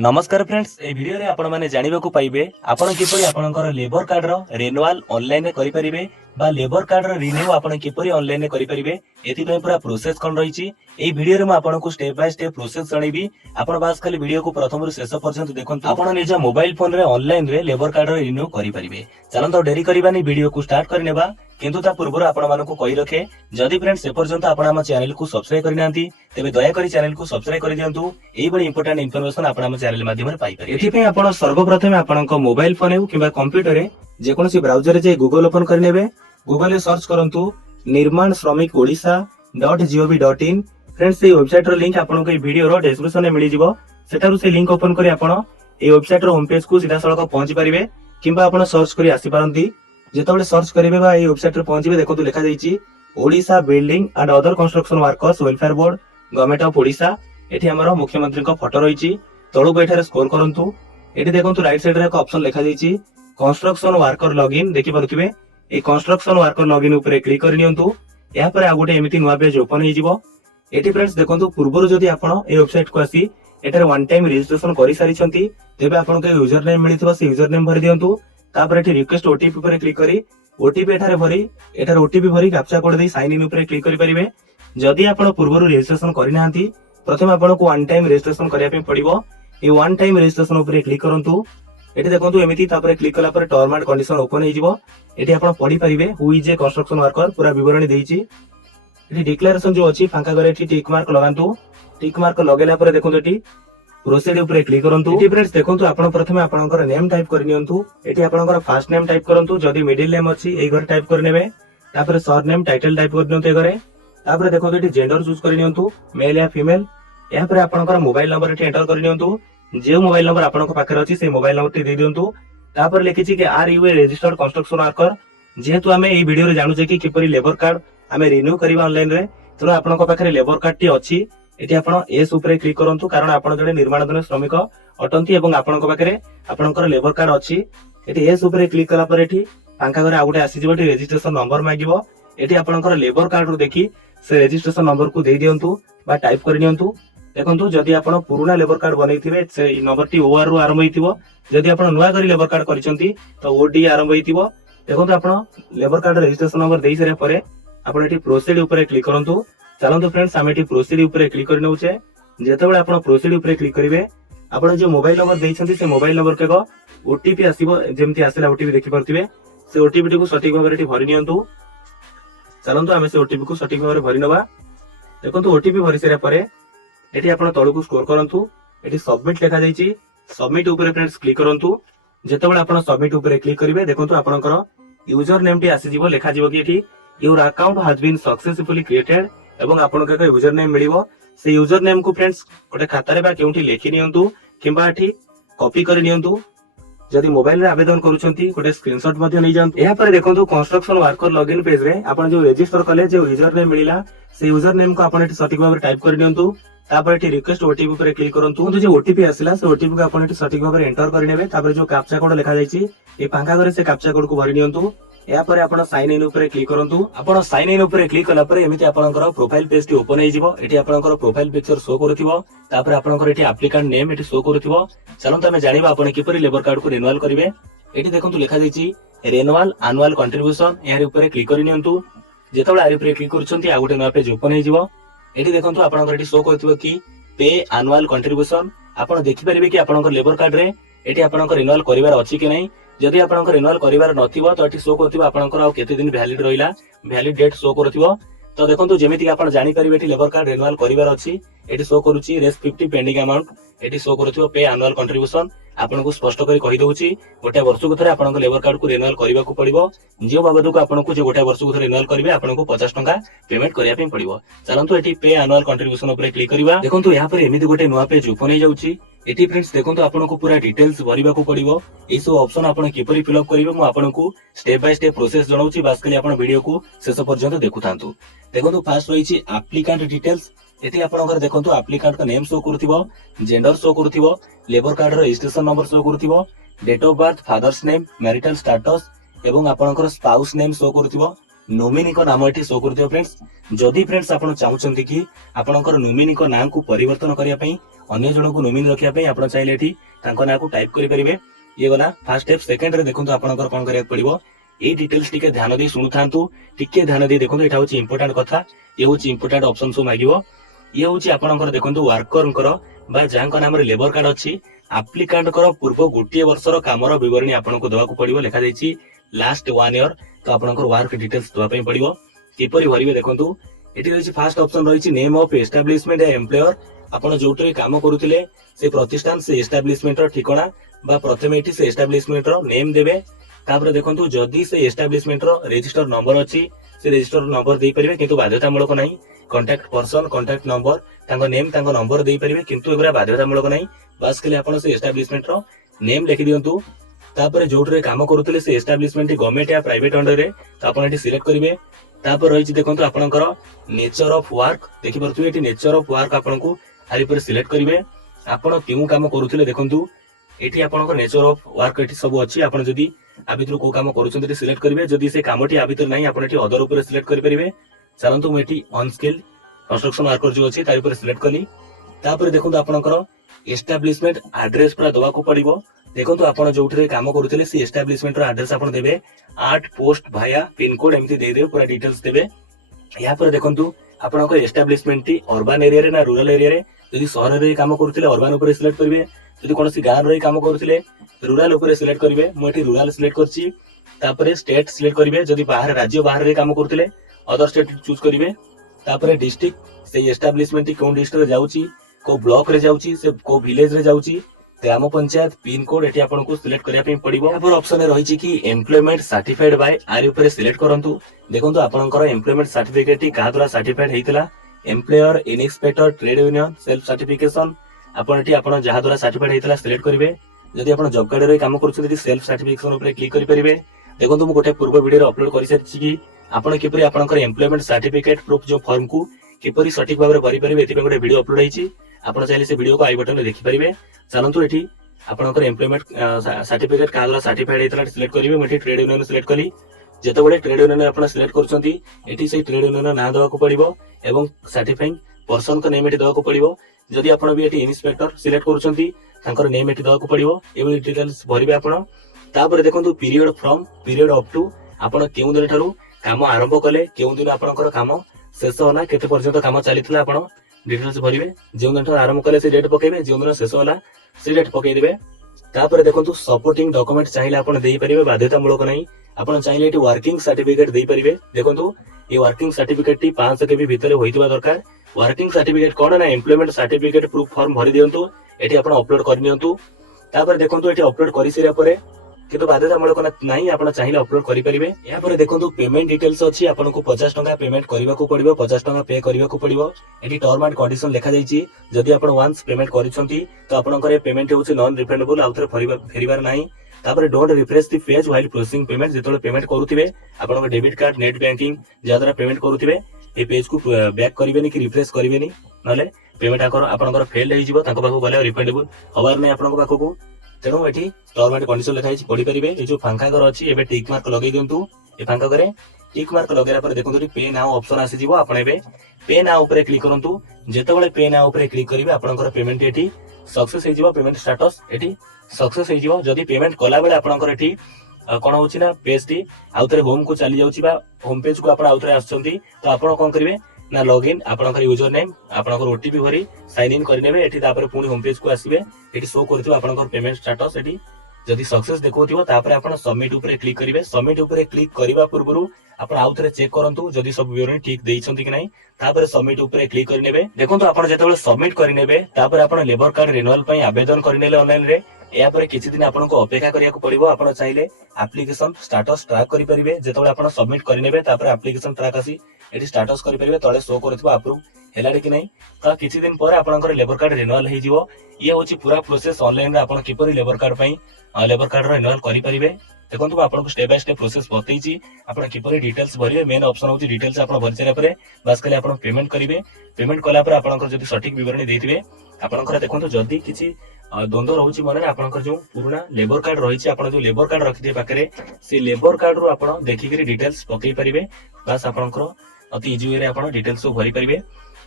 नमस्कार फ्रेंड्स, ए वीडियो रे आपण माने जानिबा को पाइबे आपण किपरि आपणकर लेबर कार्ड रो रिन्यूअल ऑनलाइन रे करि परिबे बा लेबर कार्ड रो रिन्यू आपण किपरि ऑनलाइन रे करि परिबे। एथि पय पूरा प्रोसेस कोन रहिछि ए वीडियो रे म आपण को स्टेप बाय स्टेप प्रोसेस जणैबी। आपण बास खाली वीडियो को प्रथम रु शेष पर्यंत देखंतु आपण निज मोबाइल फोन रे ऑनलाइन रे लेबर कार्ड रो रिन्यू करि परिबे। चलंतो डेरी करिबानी वीडियो को स्टार्ट करनेबा, किंतु ता पूर्व आपण मानको कहि रखे जदि फ्रेंड्स ए पर्यंत आपण हम चैनल को सब्सक्राइब करनांती तेबे दया करी चैनल को सब्सक्राइब कर दियंतु। एई बडी इंपोर्टेंट इन्फॉर्मेशन आपण हम चैनल माध्यम रे पाइ परिबे। एथि पे आपण सर्वप्रथम आपणक मोबाइल फोन हेउ किबा कंप्यूटर रे जे कोनोसी ब्राउजर रे जे गूगल ओपन करनेबे। गूगल रे सर्च करंतु निर्माण श्रमिक ओडिशा.gov.in। फ्रेंड्स ए वेबसाइट रो लिंक आपन को वीडियो रो डिस्क्रिप्शन में मिली जिवो। सेटारु से लिंक ओपन करी आपन ए वेबसाइट रो होम पेज को सीधा सळक पहुंची परिबे किबा आपन सर्च करी आसी पारंती। जेतबेले सर्च करिवे बा ए वेबसाइट रे पहुंचीबे देखंतु लिखा जाईची Odisha building and other construction workers welfare board government of Odisha. एठी हमरो मुख्यमंत्री को फोटो रहिची। तळु बैठारे स्क्रॉल करंतु एठी देखंतु राइट साइड रे एक ऑप्शन लिखा जाईची कंस्ट्रक्शन वर्कर लॉगिन। देखि पारुथिबे ए कंस्ट्रक्शन वर्कर लॉगिन ऊपर क्लिक कर नियंतु। या पर आ गोटे एमिति नुवा पेज ओपन हे जिवो। एठी फ्रेंड्स देखंतु पूर्वरु जदि आपण ए वेबसाइट को आसी एटारे वन टाइम रजिस्ट्रेशन करि सारिछंती तेबे आपण के यूजर नेम मिलिथिबो। से यूजर नेम भरि दियंतु। तापर एठी रिक्वेस्ट ओटीपी ऊपर क्लिक करी ओटीपी एठारे भरी एठारे ओटीपी भरी कैप्चा कोड दे साइन इन ऊपर क्लिक करि परिबे। जदि आपण पूर्वरु रजिस्ट्रेशन करि नाहंती प्रथम आपण को वन टाइम रजिस्ट्रेशन करिया पे पड़िबो। ए वन टाइम रजिस्ट्रेशन ऊपर क्लिक करंतु। एठी देखंतु एमिति तापर क्लिक कला पर टर्म एंड कंडीशन ओपन हे जिवो। एठी आपण पढि परिबे who is a construction worker पूरा विवरणी देइची। एठी डिक्लेरेशन जो अछि फांका करे एठी टिक मार्क लगांतु। टिक मार्क लगेला पर देखंतु एठी प्रोसीड ऊपर क्लिक करंतु। एठी फ्रेंड्स देखंतु आपण प्रथमे आपनकर नेम टाइप कर नियंतु। एठी आपनकर फर्स्ट नेम टाइप करंतु। जदि मिडिल नेम अछि एई घर टाइप कर नेबे। तापर सरनेम टाइटल टाइप कर नियंतु ए घरे। तापर देखंतु एठी जेंडर चूज कर नियंतु मेल या फीमेल। या पर आपनकर मोबाइल नंबर एठी एंटर कर नियंतु। जे मोबाइल नंबर आपनक पाखर अछि से मोबाइल नंबर टी दे दियंतु। तापर लिखिछि कि are you a registered construction worker. जेहेतु आमे एई वीडियो रे जानु जे कि किपरि लेबर कार्ड आमे रिन्यू करिबा ऑनलाइन रे, तनो आपनक पाखरे लेबर कार्ड टी अछि। एठी आपण एस ऊपर क्लिक करंतु कारण आपण जने निर्माणाधीन श्रमिक अटंती एवं आपनक पाखरे आपनकर लेबर कार्ड अछि। एठी एस ऊपर क्लिक कला पर एठी फांका घरे आ गुटे आसी जिवो। एठी रजिस्ट्रेशन नंबर मागिवो। एठी आपनकर लेबर कार्ड रो देखि से रजिस्ट्रेशन नंबर को दे दियंतु बा टाइप कर नियंतु। देखंतु जदि आपण पुराना लेबर कार्ड बनैथिबे से नंबर टी ओआर रो आरंभ होइथिबो। जदि आपण नुवा करी लेबर कार्ड करिसंती तो ओडी आरंभ होइथिबो। देखंतु आपण लेबर कार्ड रजिस्ट्रेशन नंबर देइ सरे परे आपण एठी प्रोसीड ऊपर क्लिक करंतु। चलंतु फ्रेंड्स आमे एठी प्रोसीड ऊपर क्लिक कर नउछे। जेतेबेले आपण प्रोसीड ऊपर क्लिक करिवे आपण जो मोबाइल नंबर देइछंती से मोबाइल नंबर केको ओटीपी आसीबो। जेमति आसीला ओटीपी देखि परथिबे से ओटीपी को सटीक भाबरे एठी भरि नियंतु। चलंतु आमे से ओटीपी को सटीक भाबरे भरि नबा। देखंतु ओटीपी भरि सरे परे एठी आपण तळु को स्कोर करंतु। एठी सबमिट लिखा जाईची। सबमिट ऊपर फ्रेंड्स क्लिक करंतु। जेतेबेले आपण सबमिट ऊपर क्लिक करिवे देखंतु आपणकर यूजर नेम टी आसी जिवो। लिखा जिवो कि एठी your account has been successfully created एवं आपणक एक यूजर नेम मिलिवो। से यूजर नेम को फ्रेंड्स गोटे खाता रे बा केउठी लेखि नियंतु किबा एठी कॉपी कर नियंतु। जदि मोबाइल रे आवेदन करूछंती गोटे स्क्रीनशॉट मध्ये नै जानतु। एहा पर देखंतु कंस्ट्रक्शन वर्कर लॉगिन पेज रे आपण जो रजिस्टर कले जे यूजर नेम मिलिला से यूजर नेम को आपण एठी सटीक भाबरे टाइप कर नियंतु। तापर एठी रिक्वेस्ट ओटीपी पर क्लिक करंतु। जो ओटीपी आसिला से ओटीपी को आपण एठी सटीक भाबरे एंटर कर नेबे। तापर जो कैप्चा कोड लिखा जाईची ए फांका घरे से कैप्चा कोड को भरि नियंतु। या पर आपण साइन इन ऊपर क्लिक करंतु। आपण साइन इन ऊपर क्लिक कला पर एमिति आपणकर प्रोफाइल पेज टी ओपन हे जिवो। एठी आपणकर प्रोफाइल पिक्चर शो करथिबो। तापर आपणकर एठी एप्लिकेंट नेम एठी शो करथिबो। चलंतु हमें जानिबा आपण किपरि लेबर कार्ड को रिन्यूअल करिवे। एठी देखंतु लिखा जाईची रिन्यूअल एनुअल कंट्रीब्यूशन। यार ऊपर क्लिक कर नियंतु। जेतबेले आरि ऊपर क्लिक करछंती आ गुटे नया पेज ओपन हे जिवो। एठी देखंतु आपणकर एठी शो करथिबो कि पे एनुअल कंट्रीब्यूशन। आपण देखि परिबे कि आपणकर लेबर कार्ड रे एठी आपणकर रिन्यूअल करिवार अछि कि नै। जदि आपणकर रिन्यूअल करिवार नथिबो तो एठी शो करथिबो आपणकर आ केते दिन वैलिड रहिला वैलिड डेट शो करथिबो। तो देखंतु जेमिति कि आपण जानि परिबे एठी लेबर कार्ड रिन्यूअल करिवार अछि। एठी शो करूची रेस 50 पेंडिंग अमाउंट। एठी शो करथिबो पे एनुअल कंट्रीब्यूशन। आपन को स्पष्ट करी कहि दउची गोटे वर्ष को थरे आपन को लेबर कार्ड को रिन्यूअल करिवा को पड़िबो। जे बाबद को आपन को जे गोटे वर्ष को थरे रिन्यूअल करिवे आपन को 50 टंका पेमेंट करिया पे पड़िबो। चलंतु एठी पे एनुअल कंट्रीब्यूशन ऊपर क्लिक करिवा। देखंतु यहाँ पर एमिति गोटे नया पेज ओपन हे जाउची। एठी फ्रेंड्स देखंतु आपन को पूरा डिटेल्स भरिबा को पड़िबो। ए सब ऑप्शन आपन किपरि फिल अप करिवे मु आपन को स्टेप बाय स्टेप प्रोसेस जणाउची। बास खाली आपन वीडियो को शेष पर्यंत देखुथांतु। देखंतु फास्ट रहिची एप्लिकेंट डिटेल्स। एठी आपनकर देखंतु एप्लिकेंट का नेम शो करथिबो, जेंडर शो करथिबो, लेबर कार्ड रो रजिस्ट्रेशन नंबर शो करथिबो, date of birth, father's name, marital status एवं आपनकर स्पाउस नेम शो करथिबो। नोमिनी को नाम एठी शो करथियो फ्रेंड्स। जदि फ्रेंड्स आपण चाहुचंती कि आपणकर नोमिनी को नाम को परिवर्तन करिया पई अन्य जण को नोमिनी रखिया पई आपण चाहिले एठी तांको नाम को टाइप करि परिबे। ये गला फर्स्ट स्टेप। सेकंड रे देखंतु आपणकर कोन करिया पड़िबो ए डिटेल्स टिके ध्यान दे सुनुथांतु, टिके ध्यान दे देखंतु। एटा होची इंपोर्टेंट कथा, ये होची इंपोर्टेंट ऑप्शन सो मागिवो। ये होची आपणकर देखंतु वर्करकर बा जांको नाम रे लेबर कार्ड अछि एप्लिकेंट कर पूर्व गोटे वर्षर कामर विवरणी आपनको देवाको पड़िबो। लेखा जाईची लास्ट 1 ईयर, तो आपनकर वर्क डिटेल्स दवा पई पड़िबो। किपरि भरिबे देखंतु, एठी रहिछि फर्स्ट ऑप्शन रहिछि नेम ऑफ एस्टैब्लिशमेंट ए एम्प्लॉयर। आपण जोटरे काम करूथिले से प्रतिष्ठान से एस्टैब्लिशमेंट रो ठिकाना बा प्रथमे एठी से एस्टैब्लिशमेंट रो नेम देबे। तापर देखंतु जदि से एस्टैब्लिशमेंट रो रजिस्टर नंबर अछि से रजिस्टर नंबर देई परिबे, किंतु बाध्यतामूलक नाही। कांटेक्ट पर्सन, कांटेक्ट नंबर, तांको नेम तांको नंबर देई परिबे, किंतु एगुरा बाध्यतामूलक नाही। बस खाली आपण से एस्टैब्लिशमेंट रो नेम लिखि दियंतु। तापर जोटरे काम करूथिले से एस्टैब्लिशमेंट गवर्नमेंट या प्राइवेट अंडर रे, तो आपण एठी सिलेक्ट करिवे। तापर रहिछि देखंतु आपनकर नेचर ऑफ वर्क, देखि परथु एठी नेचर ऑफ वर्क आपनको हारि पर सिलेक्ट करिवे। आपण केउ काम करूथिले देखंतु एठी आपनकर नेचर ऑफ वर्क एठी सब अछि। आपण जदि आ भितर को काम करूछन एठी सिलेक्ट करिवे। जदि से कामटी आ भितर नाही आपण एठी अदर ऊपर सिलेक्ट करि परिवे। चलंतु म एठी अनस्किल्ड कंस्ट्रक्शन वर्कर जो अछि तारि ऊपर सिलेक्ट कली। तापर देखंतु आपनकर एस्टैब्लिशमेंट एड्रेस पूरा दवा को पड़िबो। देखंतु आपण जोठरे काम करूथिले से एस्टैब्लिशमेंट रो एड्रेस आपण देबे 8 पोस्ट भाया पिन कोड एमती दे देबे, पूरा डिटेल्स देबे। या पर देखंतु आपणको एस्टैब्लिशमेंट टी अर्बन एरिया रे ना रूरल एरिया रे। जदि शहर रे काम करूथिले अर्बन ऊपर सिलेक्ट करिवे, जदि कोनोसी गां रे काम करूथिले रूरल ऊपर सिलेक्ट करिवे। मो एठी रूरल सिलेक्ट करछि। तापर स्टेट सिलेक्ट करिवे, जदि बाहर राज्य बाहर रे काम करूथिले अदर स्टेट चूज करिवे। तापर डिस्ट्रिक्ट से एस्टैब्लिशमेंट टी कोन डिस्ट्रिक्ट रे जाउची, को ब्लॉक रे जाउची, से को विलेज रे जाउची, ग्राम पंचायत पिन कोड एठी आपनको सिलेक्ट करिया पे पड़िबो। या पर ऑप्शन रहिछि कि एम्प्लॉयमेंट सर्टिफाइड बाय आर ऊपर सिलेक्ट करंतु। देखंतु आपनकर एम्प्लॉयमेंट सर्टिफिकेट टी का द्वारा सर्टिफाइड हेतिला, employer, inspector, trade union, self certification. आपण एठी आपण जहा द्वारा सर्टिफाइड हेतिला सिलेक्ट करिवे। जदि आपण जॉब कार्ड रे काम करछथि एठी सेल्फ सर्टिफिकेशन ऊपर क्लिक करि परिवे। देखंतु मु गोटे पूर्व वीडियो रे अपलोड करि सारिछि कि आपण किपरि आपनकर एम्प्लॉयमेंट सर्टिफिकेट प्रूफ जो फॉर्म को किपरि सटीक भाबरे भरि परिवे, एथि पे गोटे वीडियो अपलोड हेछि। आपण चाहिले से वीडियो को आई बटन रे देखि परिवे। चलंतु एठी आपनकर एम्प्लॉयमेंट सर्टिफिकेट का द्वारा सर्टिफाइड हेतिला सिलेक्ट करिवे। मु एठी ट्रेड यूनियन सिलेक्ट कली। जेते बळे ट्रेड यूनियन आपण सिलेक्ट करछंती एठी से ट्रेड यूनियन नाम दवा को पड़िबो एवं सर्टिफाइंग पर्सन को नेम एठी दवा को पड़िबो। जदि आपण भी एठी इन्स्पेक्टर सिलेक्ट करछंती तांकर नेम एठी दवा को पड़िबो। एवं डिटेल्स भरिबे आपण। तापर देखंतु period from period up to, आपण केउ दिन थारु काम आरंभ कले, केउ दिन आपनकर काम शेष होला, केते पर्यंत काम चलितला आपण डिटेल्स भरिबे। जेउ दिन आरंभ कले से डेट पकेबे, जेउ दिन शेष होला से डेट पकेइ देबे। तापर देखंतु सपोर्टिंग डॉक्यूमेंट चाहिले आपण देई परिबे, बाध्यतामूलक नाही। आपण चाहिले एठी वर्किंग सर्टिफिकेट देई परिबे। देखंतु ये वर्किंग सर्टिफिकेट टी 500 केबी भितरे होइतबा दरकार। वर्किंग सर्टिफिकेट कोन ना एम्प्लॉयमेंट सर्टिफिकेट प्रूफ फॉर्म भरि दियंतु, एठी आपण अपलोड कर नियंतु। तापर देखंतु एठी अपलोड करि सिरा परे किंतु बाध्यतामूलक नाही, आपण चाहिले अपलोड करि परिबे। या परे देखंतु पेमेंट डिटेल्स अछि। आपनको 50 टका पेमेंट करिवा को पड़िबो, 50 टका पे करिवा को पड़िबो। एठी टर्म एंड कंडीशन लेखा जाईची। जदि आपण वन्स पेमेंट करिसंती तो आपनकर पेमेंट होछि नॉन रिफंडेबल, आउथरे फेरिबार नाही। तापर don't refresh the page while processing payment. जेतोले पेमेंट करूथिबे आपनकर डेबिट कार्ड, नेट बैंकिंग जाद्वारा पेमेंट करूथिबे ए पेज को बैक करिवेनी कि रिफ्रेश करिवेनी, नले पेमेंट आपनकर फेल्ड हे जिवो, ताको बाकू गले रिफंडेबल हबार नै आपनकर बाकू। तेणु एठी टर्म एंड कंडीशन लेखा है पढ़ी पारे। ये जो फांका घर अच्छी एबे टिक मार्क लगे दिंतु। ए फांका घरे टिक मार्क लगेला पर देखंतु पे नाउ ऑप्शन आसी जिवो। आपण एबे पे नाउ ऊपर क्लिक करंतु। जेतेबेले पे नाउ ऊपर क्लिक करिवे आपनकर पेमेंट एठी सक्सेस हे जिवो। पेमेंट स्टेटस एठी सक्सेस हे जिवो। जदि पेमेंट कला बेले आपनकर एठी कोन होछि ना पेज टी आउथरे होम को चली जाउछि बा होम पेज को आपण आउथरे आछंती, तो आपण कोन करिवे ना लॉगिन आपनकर यूजर नेम आपनकर ओटीपी भरी साइन इन करि नेबे। एठी तापर पुनी होम पेज को आसीबे। एठी शो करथिबो आपनकर पेमेंट स्टेटस। एठी जदि सक्सेस देखौथिबो तापर आपण सबमिट ऊपर क्लिक करिवे। सबमिट ऊपर क्लिक करिवा पूर्वरु आपण आउथरे चेक करंतु जदि सब विवरण ठीक देइछंती कि नाही। तापर सबमिट ऊपर क्लिक करि नेबे। देखंतु आपण जेतेबेले सबमिट करि नेबे तापर आपण लेबर कार्ड रिन्यूअल पई आवेदन करि नेले ऑनलाइन रे। या पर किछि दिन आपनको अपेक्षा करिया को पड़िबो। आपण चाहिले एप्लीकेशन स्टेटस ट्रैक करि परिबे। जेतेबेले आपण सबमिट करि नेबे तापर एप्लीकेशन ट्रैक आसी एठी स्टेटस करि परिबे। तळे शो करथिबो अप्रूव हेलाडी कि नाही। तो किछि दिन पर आपनकर लेबर कार्ड रिन्यूअल हे जिवो। ये होछि पूरा प्रोसेस ऑनलाइन रे आपण किपरि लेबर कार्ड पई लेबर कार्ड रो रिन्यूअल करि परिबे। देखंतु मैं आपनको स्टेप बाय स्टेप प्रोसेस बतैछि। आपण किपरि डिटेल्स भरिबे। मेन ऑप्शन होछि डिटेल्स आपण भरि सारा परे बस खाली आपण पेमेंट करिवे। पेमेंट कला पर आपनकर जदि सटीक विवरणी देथिबे आपनकर देखंतु जदि किछि द्वंद्व रोचे मन आपंकर जो पुराना लेबर कार्ड रही है जो लेबर कार्ड रखिथे पाखे से लेबर कार्ड रू आप देखिक डिटेल्स पकई पारे बास आपंकर अति इजी वे आप डिटेल्स भरी पारे।